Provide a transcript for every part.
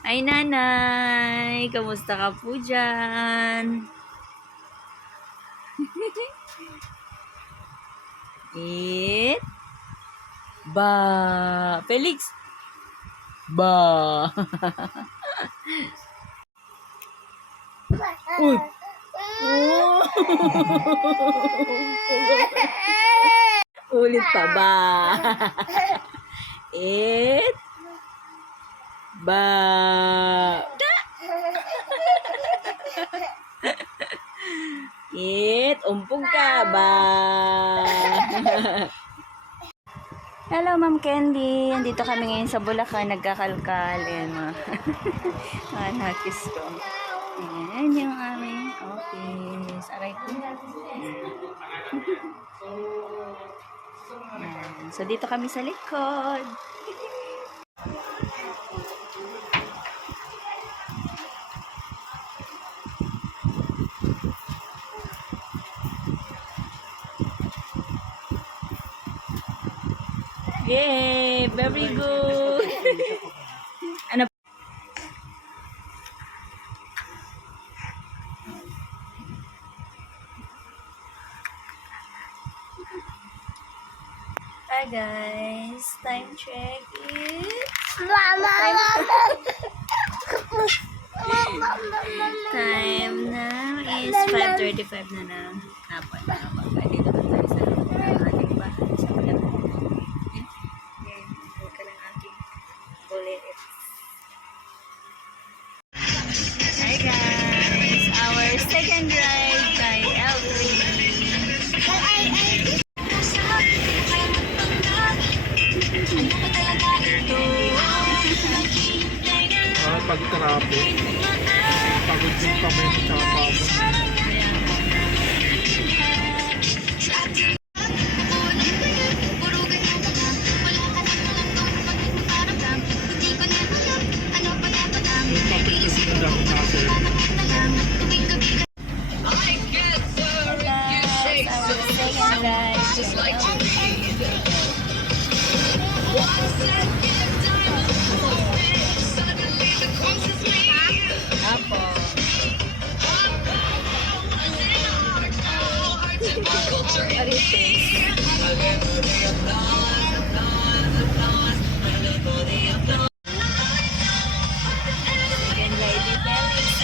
Ay, nanay! Kamusta ka po dyan? It? Ba! Felix! Ba! Uy! Oh! Ulit pa ba? It? Ba! It? Umpog ka ba? Hello, Ma'am Candy. Andito kami ngayon sa Bulacan, nagkakalkal. Ayan, mga nakis ko. Ayan yung aming office. Aray ko. Ayan. So, dito kami sa likod. Yay! Very good! Ano? Hi guys! Time check is... Time now is 5:35 na ng hapon. Dito na tayo sa loob ng ating bahay sa Bulacan. Yan ka ng aking bullets. Hi guys! Our second ride kay Elvin. Pag-traffic, pagod din kami sa pagod. Second lady Felix,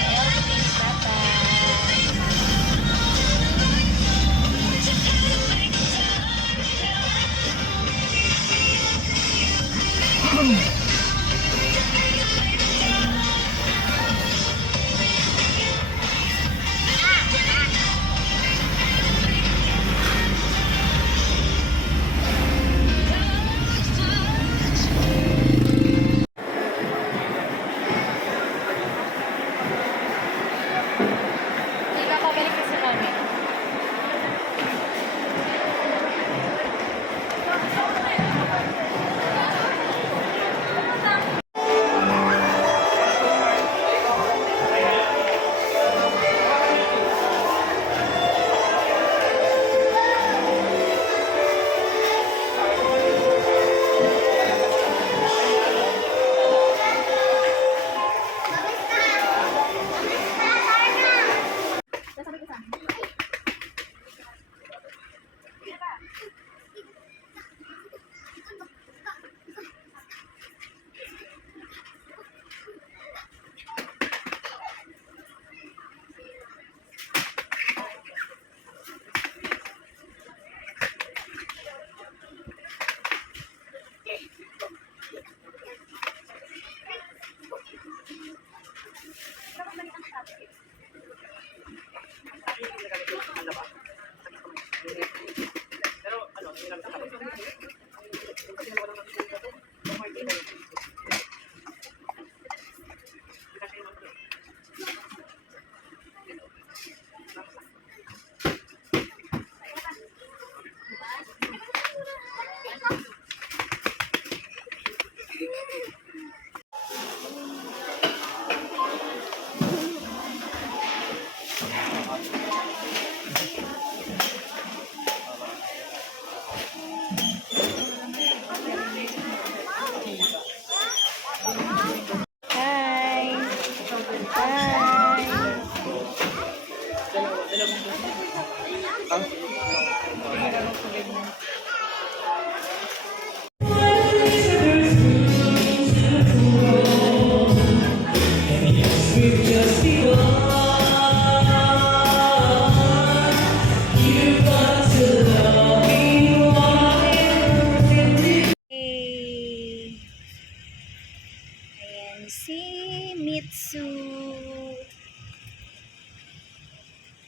And si Mitsu.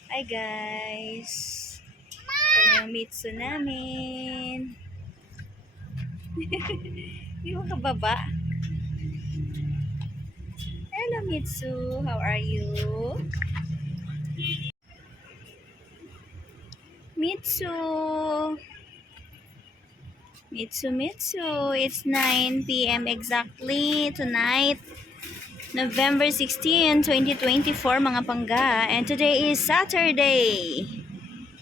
Hi guys. Ito na yung Mitsu namin. Hindi mo kababa. Hello Mitsu, how are you? Mitsu. Mitsu, it's 9 p.m. exactly tonight, November 16, 2024 mga pangga. And today is Saturday.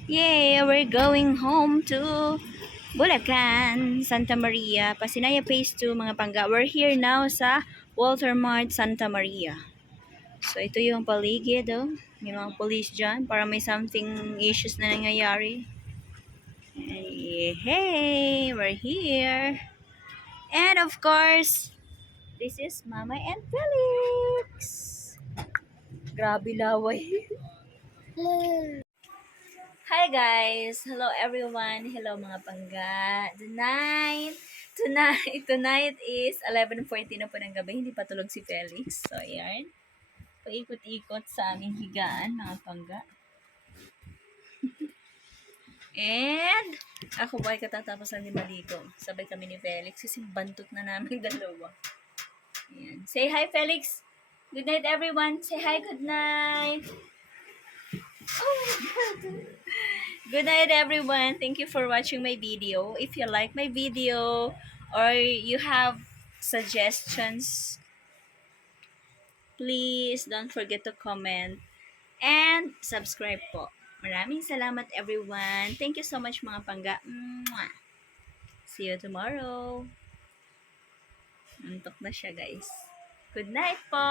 Yay, we're going home to Bulacan, Santa Maria, Pasinaya Phase 2 mga pangga. We're here now sa Walter Mart, Santa Maria. So ito yung paligid, oh. May mga police dyan para may something issues na nangyayari. Hey, we're here. And of course, this is Mama and Felix. Grabe laway. Hi guys. Hello everyone. Hello mga pangga. Tonight is 11:40 na po ng gabi. Hindi pa tulog si Felix. So, ayan. Paikot-ikot sa aming higaan mga pangga. And, ako ba ay katatapos lang din maligo. Sabay kami ni Felix kasi bantot na namin dalawa. Ayan. Say hi, Felix. Good night, everyone. Say hi, good night. Oh my God. Good night, everyone. Thank you for watching my video. If you like my video or you have suggestions, please don't forget to comment and subscribe po. Maraming salamat, everyone. Thank you so much, mga pangga. Mwah! See you tomorrow. Antok na siya, guys. Good night po!